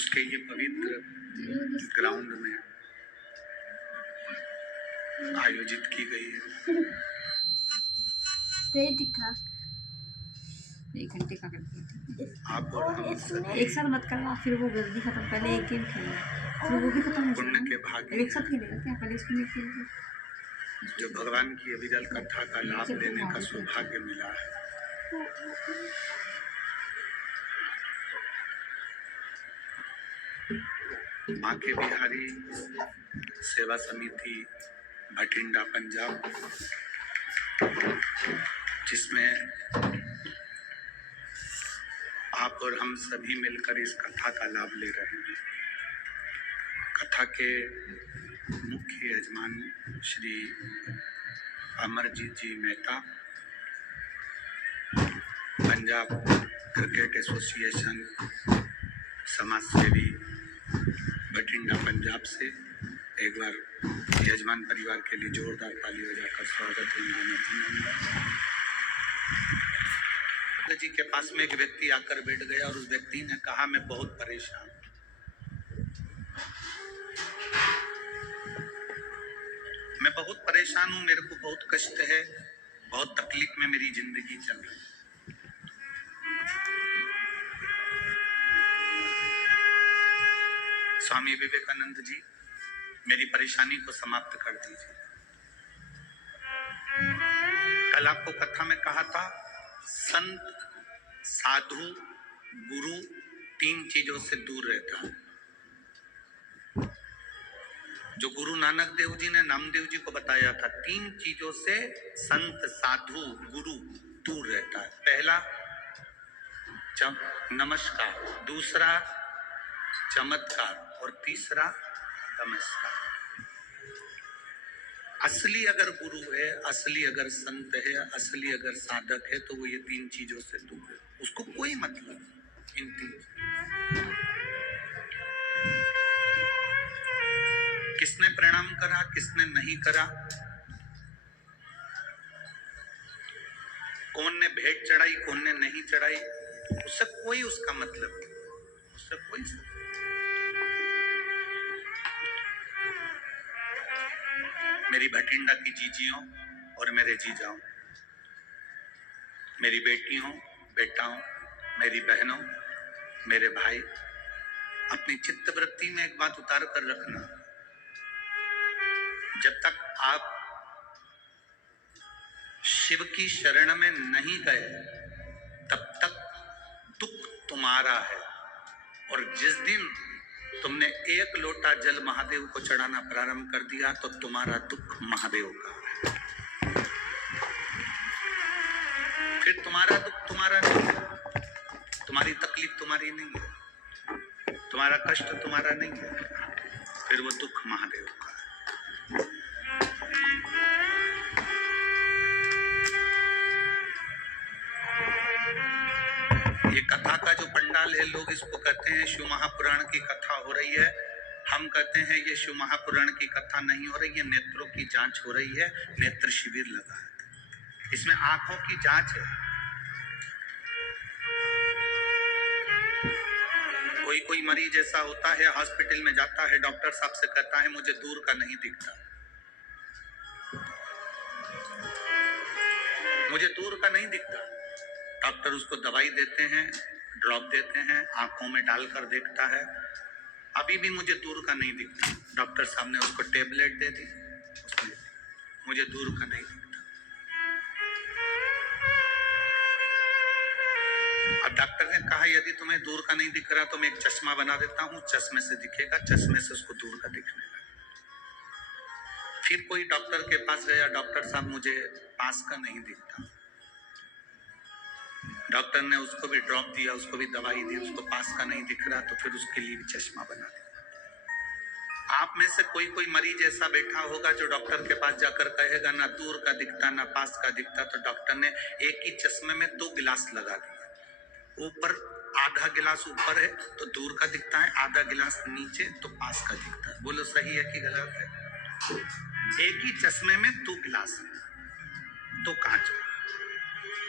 उसके ये पवित्र ग्राउंड में आयोजित की गई है। एक घंटे का करते आप और हम एक साथ मत करना, फिर वो जल्दी खत्म। पहले एक गेम खेलना, फिर वो भी खत्म हो पुण्य के भागी एक साथ खेलेगा क्या? पहले इसको नहीं खेलेंगे जो भगवान की अविरल कथा का लाभ लेने का सौभाग्य मिला है। माँ के बिहारी सेवा समिति भटिंडा पंजाब, जिसमें आप और हम सभी मिलकर इस कथा का लाभ ले रहे हैं। कथा के मुख्य यजमान श्री अमरजीत जी मेहता, पंजाब क्रिकेट एसोसिएशन समाज सेवी भटिंडा पंजाब से एक बार यजमान परिवार के लिए जोरदार ताली बजाकर स्वागत है। जी के पास में एक व्यक्ति आकर बैठ गया और उस व्यक्ति ने कहा, मैं बहुत परेशान, मैं बहुत परेशान हूं, मेरे को बहुत कष्ट है, बहुत तकलीफ में मेरी जिंदगी चल रही है। स्वामी विवेकानंद जी, मेरी परेशानी को समाप्त कर दीजिए। कल आपको कथा में कहा था, संत साधु गुरु तीन चीजों से दूर रहता है। जो गुरु नानक देव जी ने नामदेव जी को बताया था, तीन चीजों से संत साधु गुरु दूर रहता है। पहला नमस्कार, दूसरा चमत्कार और तीसरा नमस्कार। असली अगर गुरु है, असली अगर संत है, असली अगर साधक है, तो वो ये तीन चीजों से दूर है। उसको कोई मतलब इन तीन, किसने प्रणाम करा, किसने नहीं करा, कौन ने भेंट चढ़ाई, कौन ने नहीं चढ़ाई, उससे कोई उसका मतलब नहीं, उससे कोई। मेरी भटिंडा की जीजियों और मेरे जीजाओं, मेरी बेटियों बेटाओं, मेरी बहनों, मेरे भाई, अपनी चित्तवृत्ति में एक बात उतार कर रखना, जब तक आप शिव की शरण में नहीं गए तब तक दुख तुम्हारा है, और जिस दिन तुमने एक लोटा जल महादेव को चढ़ाना प्रारंभ कर दिया तो तुम्हारा दुख महादेव का है। फिर तुम्हारा दुख तुम्हारा नहीं है, तुम्हारी तकलीफ तुम्हारी नहीं है, तुम्हारा कष्ट तुम्हारा नहीं है, फिर वो दुख महादेव का है। ये कथा का जो पंडाल है, लोग इसको कहते हैं शिव महापुराण की कथा हो रही है। हम कहते हैं ये शिव महापुराण की कथा नहीं हो रही है, नेत्रों की जांच हो रही है, नेत्र शिविर लगा है। इसमें आंखों की जांच है। कोई मरीज ऐसा होता है, हॉस्पिटल में जाता है, डॉक्टर साहब से कहता है मुझे दूर का नहीं दिखता, मुझे दूर का नहीं दिखता। डॉक्टर उसको दवाई देते हैं, ड्रॉप देते हैं, आंखों में डालकर देखता है, अभी भी मुझे दूर का नहीं दिखता। डॉक्टर साहब ने उसको टेबलेट दे दी, उसने मुझे दूर का नहीं दिखता। अब डॉक्टर ने कहा यदि तुम्हें दूर का नहीं दिख रहा तो मैं एक चश्मा बना देता हूं, चश्मे से दिखेगा, चश्मे से उसको दूर का दिखने लगा। फिर कोई डॉक्टर के पास गया, डॉक्टर साहब मुझे पास का नहीं दिखता। डॉक्टर ने उसको भी ड्रॉप दिया, उसको भी दवाई दी, उसको पास का नहीं दिख रहा तो फिर उसके लिए भी चश्मा बना दिया। आप में से कोई मरीज ऐसा बैठा होगा जो डॉक्टर के पास जाकर कहेगा ना दूर का दिखता ना पास का दिखता, तो डॉक्टर ने एक ही चश्मे में 2 गिलास लगा दिया। ऊपर आधा गिलास ऊपर है तो दूर का दिखता है, आधा गिलास नीचे तो पास का दिखता है। बोलो सही है कि गलत है? एक ही चश्मे में 2 गिलास, 2 कांच,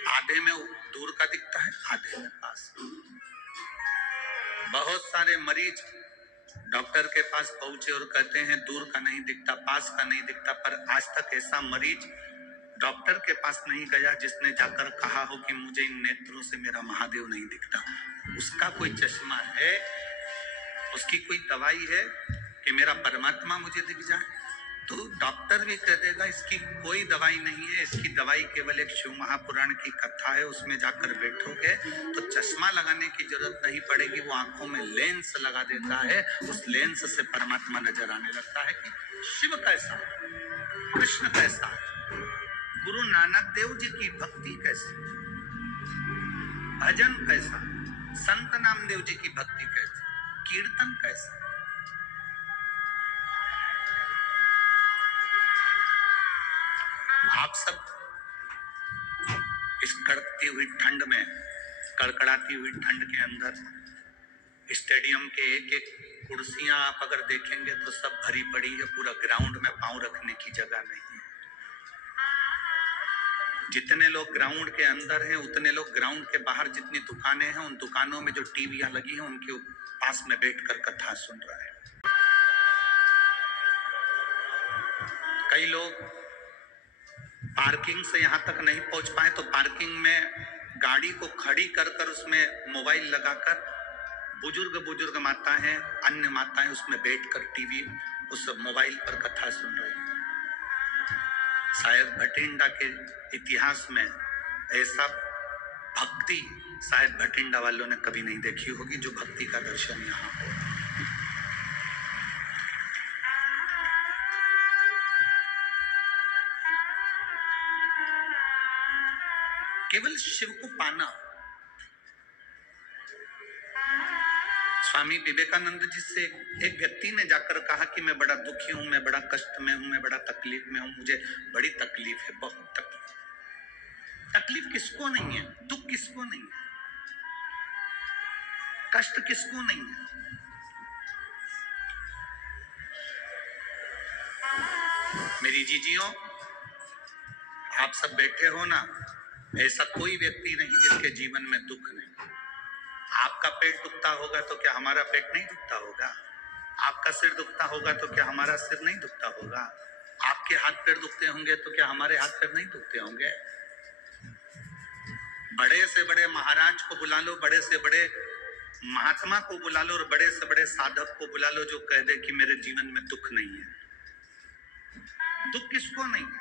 आधे में दूर का दिखता है, आधे में पास। बहुत सारे मरीज डॉक्टर के पास पहुंचे और कहते हैं दूर का नहीं दिखता, पास का नहीं दिखता, पर आज तक ऐसा मरीज डॉक्टर के पास नहीं गया जिसने जाकर कहा हो कि मुझे इन नेत्रों से मेरा महादेव नहीं दिखता। उसका कोई चश्मा है, उसकी कोई दवाई है कि मेरा परमात्मा मुझे दिख जाए? तो डॉक्टर भी कह देगा इसकी कोई दवाई नहीं है, इसकी दवाई केवल एक शिव महापुराण की कथा है, उसमें जाकर बैठोगे तो चश्मा लगाने की जरूरत नहीं पड़ेगी, वो आंखों में लेंस लगा देता है, उस लेंस से परमात्मा नजर आने लगता है कि शिव कैसा, कृष्ण कैसा, गुरु नानक देव जी की भक्ति कैसी, भजन कैसा, संत नामदेव जी की भक्ति कैसी, कीर्तन कैसा। आप सब इस कड़कती हुई ठंड में, कड़कड़ाती हुई ठंड के अंदर स्टेडियम के एक एक कुर्सियां आप अगर देखेंगे तो सब भरी पड़ी है, पूरा ग्राउंड में पांव रखने की जगह नहीं है। जितने लोग ग्राउंड के अंदर हैं उतने लोग ग्राउंड के बाहर जितनी दुकानें हैं उन दुकानों में जो टीवियां लगी हैं उनके पास में बैठकर कथा सुन रहे हैं। कई लोग पार्किंग से यहां तक नहीं पहुंच पाए तो पार्किंग में गाड़ी को खड़ी कर कर उसमें मोबाइल लगाकर बुजुर्ग माताएं, अन्य माताएं उसमें बैठकर टीवी उस मोबाइल पर कथा सुन रही हैं। शायद भटिंडा के इतिहास में ऐसा भक्ति शायद भटिंडा वालों ने कभी नहीं देखी होगी जो भक्ति का दर्शन यहाँ हो। केवल शिव को पाना। स्वामी विवेकानंद जी से एक व्यक्ति ने जाकर कहा कि मैं बड़ा दुखी हूं, मैं बड़ा कष्ट में हूं, मैं बड़ा तकलीफ में हूं, मुझे बड़ी तकलीफ है, बहुत तकलीफ। तकलीफ किसको नहीं है? दुख किसको नहीं है? कष्ट किसको नहीं है? मेरी जीजियों, आप सब बैठे हो ना, ऐसा कोई व्यक्ति नहीं जिसके जीवन में दुख नहीं। आपका पेट दुखता होगा तो क्या हमारा पेट नहीं दुखता होगा? आपका सिर दुखता होगा तो क्या हमारा सिर नहीं दुखता होगा? आपके हाथ पैर दुखते होंगे तो क्या हमारे हाथ पैर नहीं दुखते होंगे? बड़े से बड़े महाराज को बुला लो, बड़े से बड़े महात्मा को बुला लो और बड़े से बड़े साधक को बुला लो जो कह दे कि मेरे जीवन में दुख नहीं है। दुख किसको नहीं है?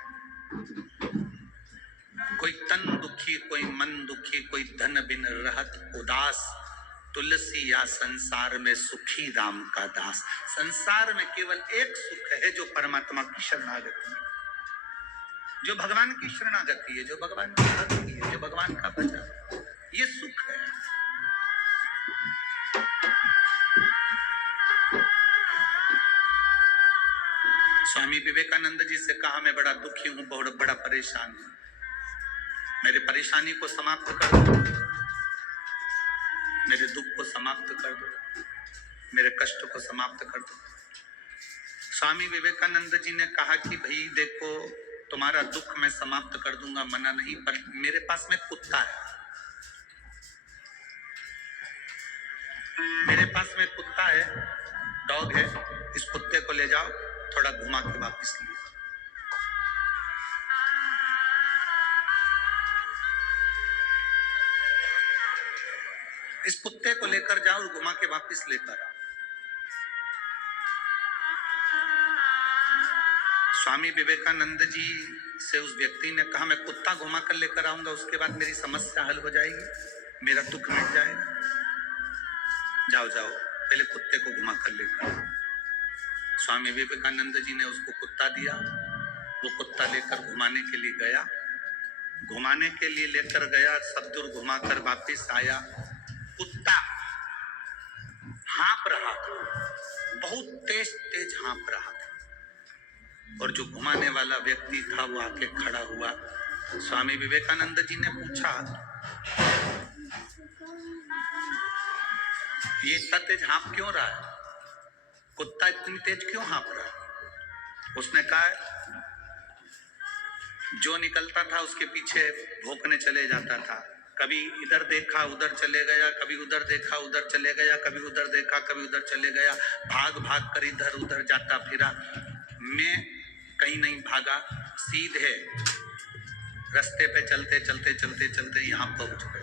कोई तन दुखी, कोई मन दुखी, कोई धन बिन रहत उदास, तुलसी या संसार में सुखी राम का दास। संसार में केवल एक सुख है जो परमात्मा की शरणागति है, जो भगवान की शरणागति है, जो भगवान की भक्ति है, जो भगवान का भजन, ये सुख है। स्वामी विवेकानंद जी से कहा मैं बड़ा दुखी हूं, बहुत बड़ा परेशान हूं, मेरे परेशानी को समाप्त कर दो, मेरे दुख को समाप्त कर दो, मेरे कष्ट को समाप्त कर दो। स्वामी विवेकानंद जी ने कहा कि भाई देखो, तुम्हारा दुख मैं समाप्त कर दूंगा, मना नहीं, पर मेरे पास में कुत्ता है, मेरे पास में कुत्ता है, डॉग है, इस कुत्ते को ले जाओ, थोड़ा घुमा के वापस ले। इस कुत्ते को लेकर जाओ और घुमा के वापस लेकर आओ। स्वामी विवेकानंद जी से उस व्यक्ति ने कहा मैं कुत्ता घुमा कर लेकर आऊंगा, उसके बाद मेरी समस्या हल हो जाएगी, मेरा दुख मिट जाएगा। जाओ जाओ, पहले कुत्ते को घुमा कर लेकर आओ। स्वामी विवेकानंद जी ने उसको कुत्ता दिया, वो कुत्ता लेकर घुमाने के लिए गया, घुमाने के लिए लेकर गया, सब दूर घुमाकर वापिस आया, कुत्ता हाँप रहा था, बहुत तेज तेज हाँप रहा था, और जो घुमाने वाला व्यक्ति था वो आके खड़ा हुआ। स्वामी विवेकानंद जी ने पूछा ये इतना तेज हाँप क्यों रहा है, कुत्ता इतनी तेज क्यों हाँप रहा है? उसने कहा जो निकलता था उसके पीछे भौंकने चले जाता था, कभी इधर देखा उधर चले गया, कभी उधर देखा उधर चले गया, कभी उधर देखा कभी उधर चले गया, भाग भाग कर इधर उधर जाता फिरा। मैं कहीं नहीं भागा, सीधे रास्ते पे चलते चलते चलते चलते यहाँ पहुंच गए।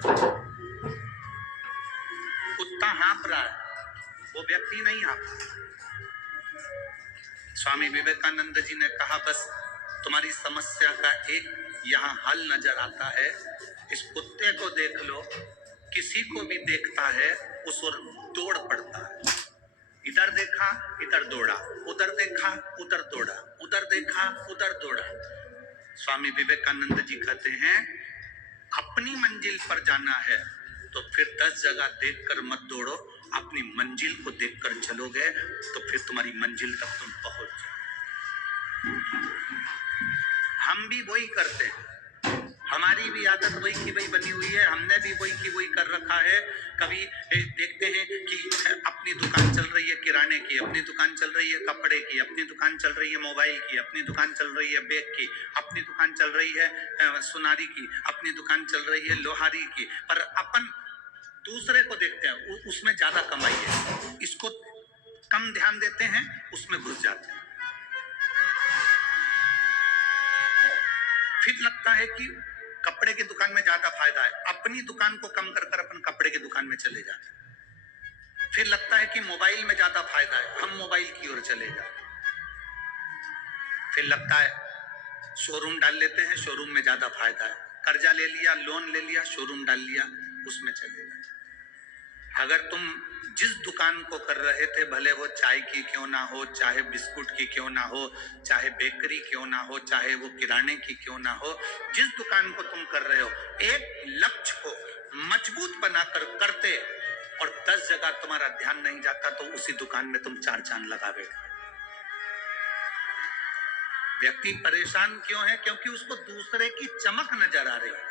कुत्ता हाँफ रहा है, वो व्यक्ति नहीं हाँफ। स्वामी विवेकानंद जी ने कहा, बस तुम्हारी समस्या का एक यहाँ हल नजर आता है, इस कुत्ते को देख लो, किसी को भी देखता है उस ओर दौड़ पड़ता है। इधर देखा इधर दौड़ा, उधर देखा उधर दौड़ा, उधर देखा उधर दौड़ा। स्वामी विवेकानंद जी कहते हैं, अपनी मंजिल पर जाना है तो फिर 10 जगह देखकर मत दौड़ो, अपनी मंजिल को देखकर चलोगे तो फिर तुम्हारी मंजिल तक तुम पहुंच जाओ। हम भी वही करते हैं, हमारी भी आदत वही की वही बनी हुई है, हमने भी वही की वही कर रखा है। कभी देखते हैं कि अपनी दुकान चल रही है किराने की, अपनी दुकान चल रही है कपड़े की, अपनी दुकान चल रही है मोबाइल की, अपनी दुकान चल रही है बैग की, अपनी दुकान चल रही है सुनारी की, अपनी दुकान चल रही है लोहारी की, पर अपन दूसरे को देखते हैं उसमें ज्यादा कमाई है, इसको कम ध्यान देते हैं, उसमें घुस जाते हैं। फिर लगता है कि कपड़े की दुकान में ज्यादा फायदा है, अपनी दुकान को कम कर कर अपन कपड़े की दुकान में चले जाते हैं। फिर लगता है कि मोबाइल में ज्यादा फायदा है, हम मोबाइल की ओर चले जाते हैं। फिर लगता है शोरूम डाल लेते हैं, शोरूम में ज्यादा फायदा है, कर्जा ले लिया लोन ले लिया शोरूम डाल लिया, उसमें चले गए। अगर तुम जिस दुकान को कर रहे थे, भले वो चाय की क्यों ना हो, चाहे बिस्कुट की क्यों ना हो, चाहे बेकरी क्यों ना हो, चाहे वो किराने की क्यों ना हो, जिस दुकान को तुम कर रहे हो, एक लक्ष्य को मजबूत बनाकर करते और 10 जगह तुम्हारा ध्यान नहीं जाता तो उसी दुकान में तुम 4 चांद लगा बैठे। व्यक्ति परेशान क्यों है? क्योंकि उसको दूसरे की चमक नजर आ रही है।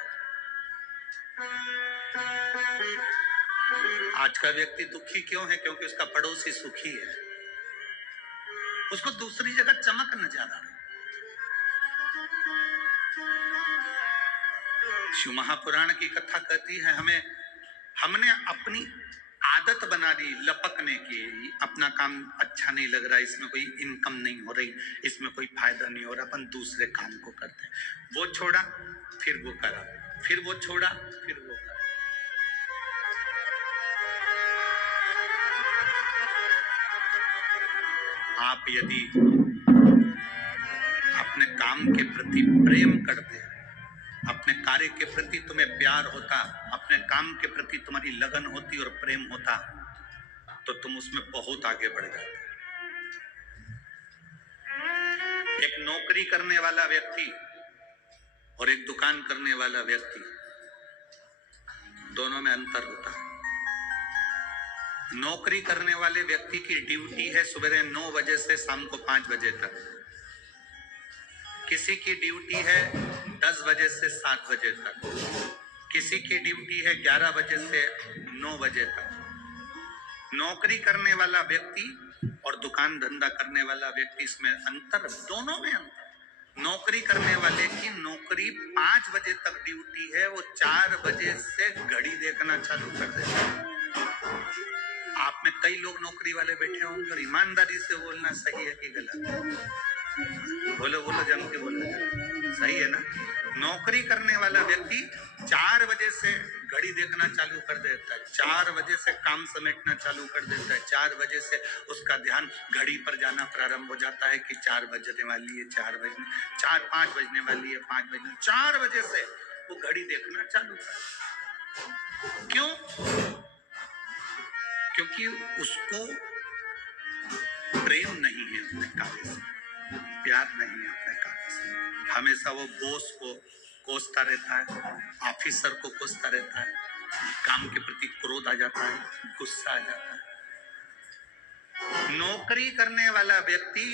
आज का व्यक्ति दुखी क्यों है? क्योंकि उसका पड़ोसी सुखी है, उसको दूसरी जगह चमक नजर आ रही। शिव महापुराण की कथा कहती है, हमने अपनी आदत बना दी लपकने की, अपना काम अच्छा नहीं लग रहा, इसमें कोई इनकम नहीं हो रही, इसमें कोई फायदा नहीं हो रहा, अपन दूसरे काम को करते हैं। वो छोड़ा फिर वो करा, फिर वो छोड़ा फिर वो करा। आप यदि अपने काम के प्रति प्रेम करते, अपने कार्य के प्रति तुम्हें प्यार होता, अपने काम के प्रति तुम्हारी लगन होती और प्रेम होता, तो तुम उसमें बहुत आगे बढ़ जाते। एक नौकरी करने वाला व्यक्ति और एक दुकान करने वाला व्यक्ति, दोनों में अंतर होता है। नौकरी करने वाले व्यक्ति की ड्यूटी है सुबह 9 बजे से शाम को 5 बजे तक, किसी की ड्यूटी है 10 बजे से 7 बजे तक, किसी की ड्यूटी है 11 बजे से 9 बजे तक। नौकरी करने वाला व्यक्ति और दुकान धंधा करने वाला व्यक्ति, इसमें अंतर, दोनों में अंतर। नौकरी करने वाले की नौकरी 5 बजे तक ड्यूटी है, वो 4 बजे से घड़ी देखना चालू कर देता है। आप में कई लोग नौकरी वाले बैठे होंगे और ईमानदारी से बोलना सही है कि गलत? बोलो बोलो, जम के बोलो, सही है ना? नौकरी करने वाला व्यक्ति 4 बजे से घड़ी देखना चालू कर देता है, 4 बजे से काम समेटना चालू कर देता है, 4 बजे से उसका ध्यान घड़ी पर जाना प्रारंभ हो जाता है कि 4 बजने वाली है, 5 बजने वाली है, 5 बजने, 4 बजे से वो घड़ी देखना चालू कर। क्यों? क्योंकि उसको प्रेम नहीं है अपने कार्य से, प्यार नहीं है अपने कार्य से। हमेशा वो बॉस को कोसता रहता है, ऑफिसर को कोसता रहता है, काम के प्रति क्रोध आ जाता है, गुस्सा आ जाता है। नौकरी करने वाला व्यक्ति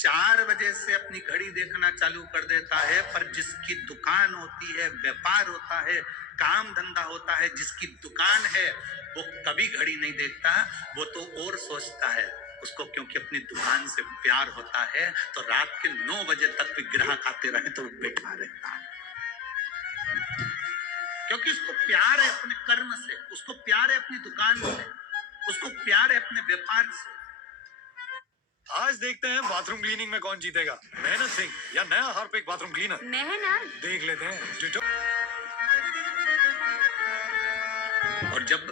4 बजे से अपनी घड़ी देखना चालू कर देता है, पर जिसकी दुकान होती है, व्यापार होता है, काम धंधा होता है, जिसकी दुकान है, वो कभी घड़ी नहीं देखता, वो तो और सोचता है उसको, क्योंकि अपनी दुकान से प्यार होता है, तो रात के 9 बजे तक भी ग्राहक आते रहे तो बैठा रहता है। क्योंकि उसको प्यार है अपने कर्म से, उसको प्यार है अपनी दुकान से, उसको प्यार है अपने व्यापार से। आज देखते हैं बाथरूम क्लीनिंग में कौन जीतेगा, मेहनत सिंह या नया हार्पिक बाथरूम क्लीनर। मेहनत। देख लेते हैं डिटो। और जब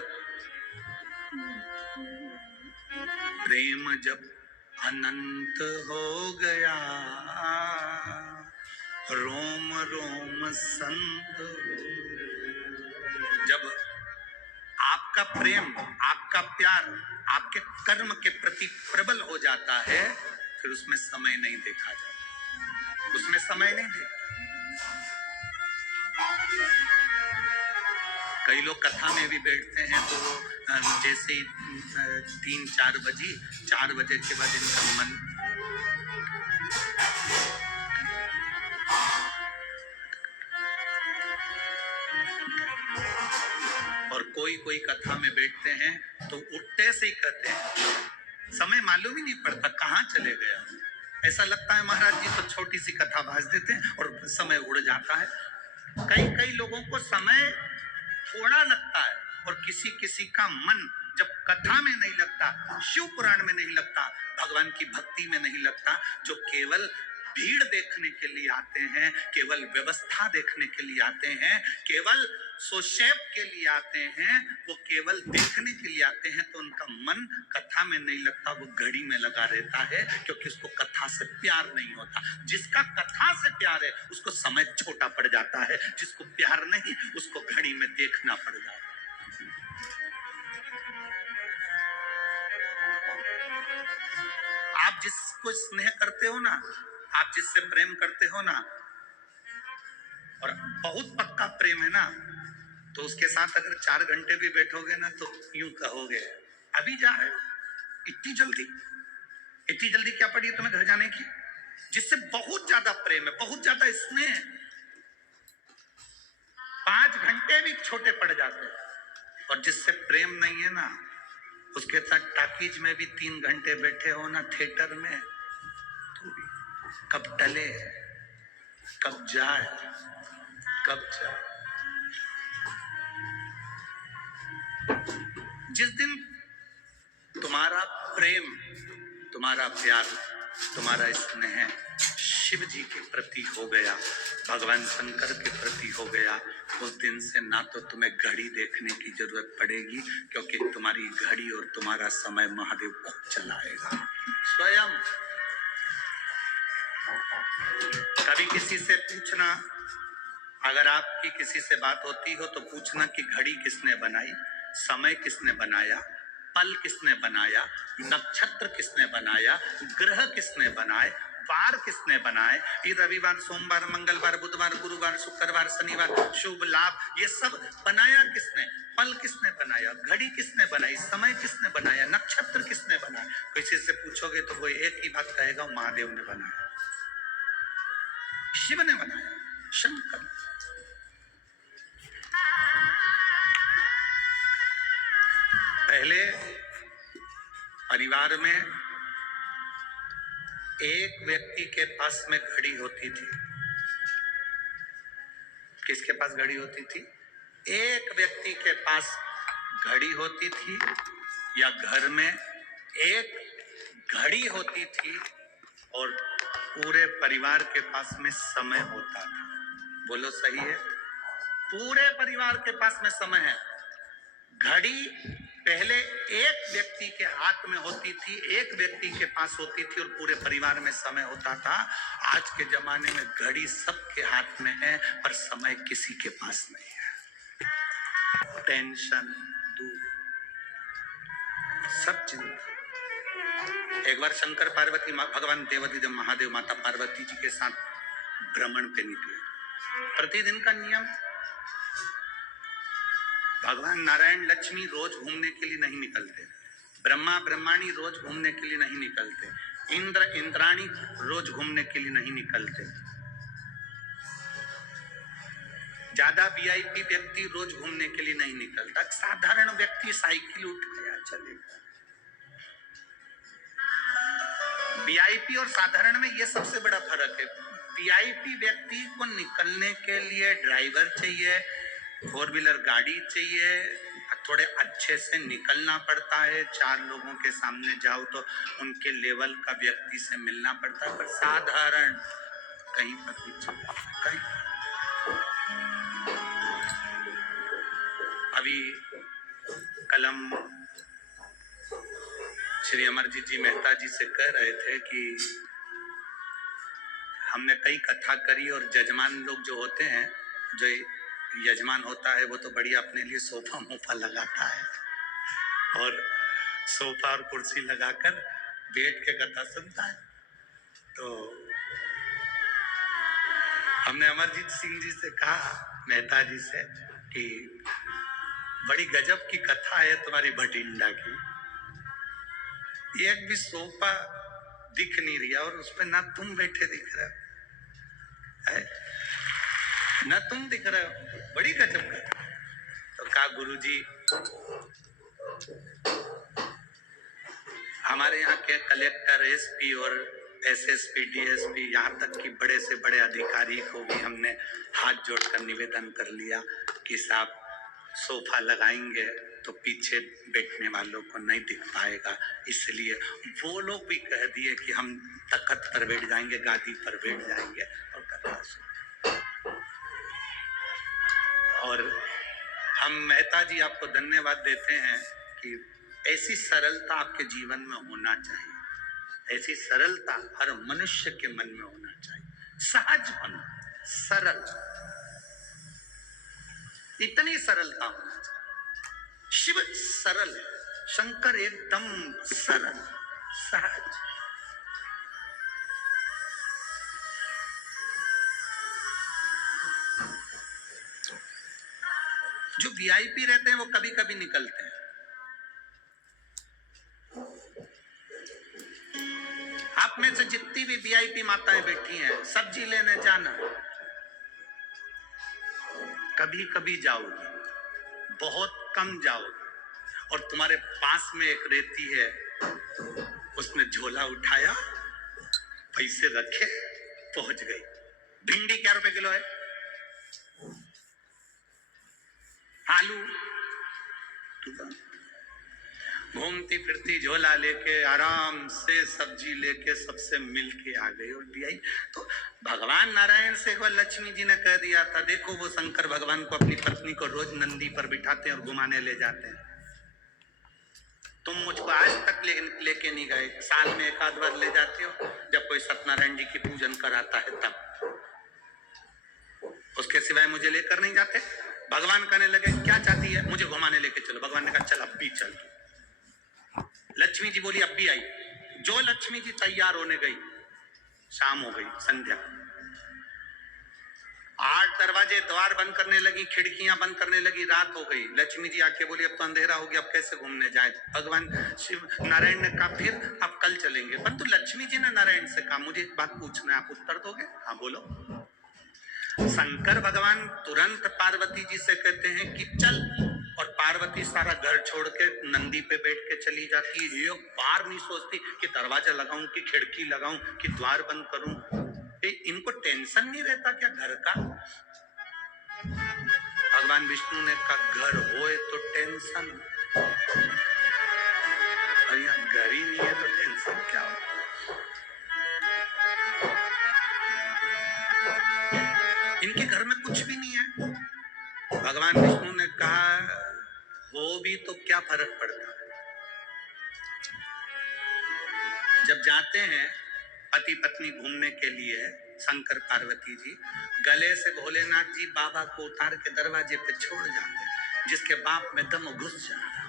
प्रेम जब अनंत हो गया, रोम रोम संत, जब आपका प्रेम, आपका प्यार आपके कर्म के प्रति प्रबल हो जाता है, फिर उसमें समय नहीं देखा जाता, उसमें समय नहीं देखा। कई लोग कथा में भी बैठते हैं तो वो जैसे ही 3-4 बजी, 4 बजे के बाद इनका मन और कोई कथा में बैठते हैं तो उठते से ही कहते हैं, समय मालूम ही नहीं पड़ता कहाँ चले गया। ऐसा लगता है महाराज जी तो छोटी सी कथा भाज देते हैं और समय उड़ जाता है। कई लोगों को समय थोड़ा लगता है और किसी किसी का मन जब कथा में नहीं लगता, शिव पुराण में नहीं लगता, भगवान की भक्ति में नहीं लगता, जो केवल भीड़ देखने के लिए आते हैं, केवल व्यवस्था देखने के लिए आते हैं, केवल सोशेप के लिए आते हैं, वो केवल देखने के लिए आते हैं, तो उनका मन कथा में नहीं लगता, वो घड़ी में लगा रहता है, क्योंकि उसको कथा से प्यार नहीं होता। जिसका कथा से प्यार है उसको समय छोटा पड़ जाता है, जिसको प्यार नहीं उसको घड़ी में देखना पड़ जाता है। आप जिसको स्नेह करते हो ना, आप जिससे प्रेम करते हो ना, और बहुत पक्का प्रेम है ना, तो उसके साथ अगर 4 घंटे भी बैठोगे ना तो यूं कहोगे अभी जा रहे हो, इतनी जल्दी क्या पड़ी तुम्हें घर जाने की। जिससे बहुत ज्यादा प्रेम है, बहुत ज्यादा स्नेह है, 5 घंटे भी छोटे पड़ जाते हैं। और जिससे प्रेम नहीं है ना, उसके साथ टाकीज में भी 3 घंटे बैठे हो ना, थिएटर में, तो भी कब टले, कब जाए, कब जाए। जिस दिन तुम्हारा प्रेम, तुम्हारा प्यार, तुम्हारा स्नेह शिव जी के प्रति हो गया, भगवान शंकर के प्रति हो गया, उस दिन से ना तो तुम्हें घड़ी देखने की जरूरत पड़ेगी, क्योंकि तुम्हारी घड़ी और तुम्हारा समय महादेव खुद चलाएगा स्वयं। कभी किसी से पूछना, अगर आपकी किसी से बात होती हो तो पूछना कि घड़ी किसने बनाई, समय किसने बनाया, पल किसने बनाया, नक्षत्र किसने बनाया, ग्रह किसने बनाए, वार किसने बनाए, ये रविवार, सोमवार, मंगलवार, बुधवार, गुरुवार, शुक्रवार, शनिवार, शुभ लाभ, ये सब बनाया किसने, पल किसने बनाया, घड़ी किसने बनाई, समय किसने बनाया, नक्षत्र किसने बनाया। किसी से पूछोगे तो वो एक ही बात कहेगा, महादेव ने बनाया, शिव ने बनाया, शंकर। पहले परिवार में एक व्यक्ति के पास में घड़ी होती थी। किसके पास घड़ी होती थी? एक व्यक्ति के पास घड़ी होती थी, या घर में एक घड़ी होती थी और पूरे परिवार के पास में समय होता था। बोलो सही है? पूरे परिवार के पास में समय है। घड़ी पहले एक व्यक्ति के हाथ में होती थी, एक व्यक्ति के पास होती थी और पूरे परिवार में समय होता था। आज के जमाने में घड़ी सबके हाथ में है पर समय किसी के पास नहीं है। टेंशन दूर, सब चिंता। एक बार शंकर पार्वती, भगवान देवाधिदेव महादेव माता पार्वती जी के साथ भ्रमण पे निकले। प्रतिदिन का नियम, भगवान नारायण लक्ष्मी रोज घूमने के लिए नहीं निकलते, ब्रह्मा ब्रह्माणी रोज घूमने के लिए नहीं निकलते, इंद्र इंद्राणी रोज घूमने के लिए नहीं निकलते, ज्यादा वीआईपी व्यक्ति रोज घूमने के लिए नहीं निकलता, साधारण व्यक्ति साइकिल उठ गया चलेगा। वीआईपी और साधारण में ये सबसे बड़ा फर्क है। वीआईपी व्यक्ति को निकलने के लिए ड्राइवर चाहिए, फोर व्हीलर गाड़ी चाहिए, थोड़े अच्छे से निकलना पड़ता है, 4 लोगों के सामने जाओ तो उनके लेवल का व्यक्ति से मिलना पड़ता है, पर साधारण कहीं पर भी चल कहीं। अभी कलम श्री अमरजीत जी मेहता जी से कह रहे थे कि हमने कई कथा करी और जजमान लोग जो होते हैं, जो यजमान होता है वो तो बढ़िया अपने लिए सोफा मोफा लगाता है और सोफा और कुर्सी लगाकर बैठ के कथा सुनता है। तो हमने अमरजीत सिंह जी से कहा, मेहता जी से, कि बड़ी गजब की कथा है तुम्हारी भटिंडा की, एक भी सोफा दिख नहीं रहा और उस पर ना तुम बैठे दिख रहे है, ना तुम दिख रहे हो, बड़ी गजब कथा। तो कहा गुरुजी, हमारे यहाँ के कलेक्टर, एसपी और एसएसपी, डीएसपी, यहाँ तक कि बड़े से बड़े अधिकारी को भी हमने हाथ जोड़कर निवेदन कर लिया कि साहब सोफा लगाएंगे तो पीछे बैठने वालों को नहीं दिख पाएगा, इसलिए वो लोग भी कह दिए कि हम तख्त पर बैठ जाएंगे, गादी पर बैठ जाएंगे और कथा सुन। और हम मेहता जी आपको धन्यवाद देते हैं कि ऐसी सरलता आपके जीवन में होना चाहिए, ऐसी सरलता हर मनुष्य के मन में होना चाहिए, सहज होना, सरल, इतनी सरलता होना चाहिए। शिव सरल है, शंकर एकदम सरल, सहज। जो वीआईपी रहते हैं वो कभी कभी निकलते हैं। आप में से जितनी भी वीआईपी माताएं बैठी हैं, सब्जी लेने जाना कभी कभी जाओगी, बहुत कम जाओगी, और तुम्हारे पास में एक रहती है, उसने झोला उठाया, पैसे रखे, पहुंच गई। भिंडी क्या रुपए किलो है? आलू घूमती फिरती झोला लेके आराम से सब्जी लेके सबसे मिल के आ गई और दिया। तो भगवान नारायण से एक बार लक्ष्मी जी ने कह दिया था, देखो वो शंकर भगवान को, अपनी पत्नी को रोज नंदी पर बिठाते हैं और घुमाने ले जाते हैं, तुम मुझको आज तक लेके नहीं गए, साल में एक आध बार ले जाते हो जब कोई सत्यनारायण जी की पूजन कराता है तब, उसके सिवाय मुझे लेकर नहीं जाते। भगवान कहने लगे क्या चाहती है, मुझे घुमाने लेके चलो। भगवान ने कहा चल अब भी चल। लक्ष्मी जी बोली अब भी आई। जो लक्ष्मी जी तैयार होने गई, शाम हो गई, संध्या, 8 दरवाजे द्वार बंद करने लगी, खिड़कियां बंद करने लगी, रात हो गई। लक्ष्मी जी आके बोली अब तो अंधेरा हो गया, अब कैसे घूमने जाए। भगवान शिव नारायण ने कहा फिर अब कल चलेंगे। परंतु लक्ष्मी जी ने नारायण से कहा मुझे एक बात पूछना है, आप उत्तर दोगे? हाँ बोलो। शंकर भगवान तुरंत पार्वती जी से कहते हैं कि चल, और पार्वती सारा घर छोड़ के नंदी पे बैठ के चली जाती है। ये बार नहीं सोचती कि दरवाजा लगाऊं कि खिड़की लगाऊं कि द्वार बंद करूं। इनको टेंशन नहीं रहता क्या घर का? भगवान विष्णु ने कहा घर होए तो टेंशन, और यहाँ घर ही नहीं है तो टेंशन क्या हो? इनके घर में कुछ भी नहीं है। भगवान विष्णु ने कहा हो भी तो क्या फर्क पड़ता है। जब जाते हैं पति पत्नी घूमने के लिए, शंकर पार्वती जी गले से भोलेनाथ जी बाबा को उतार के दरवाजे पे छोड़ जाते हैं, जिसके बाप में दम घुस जा रहा।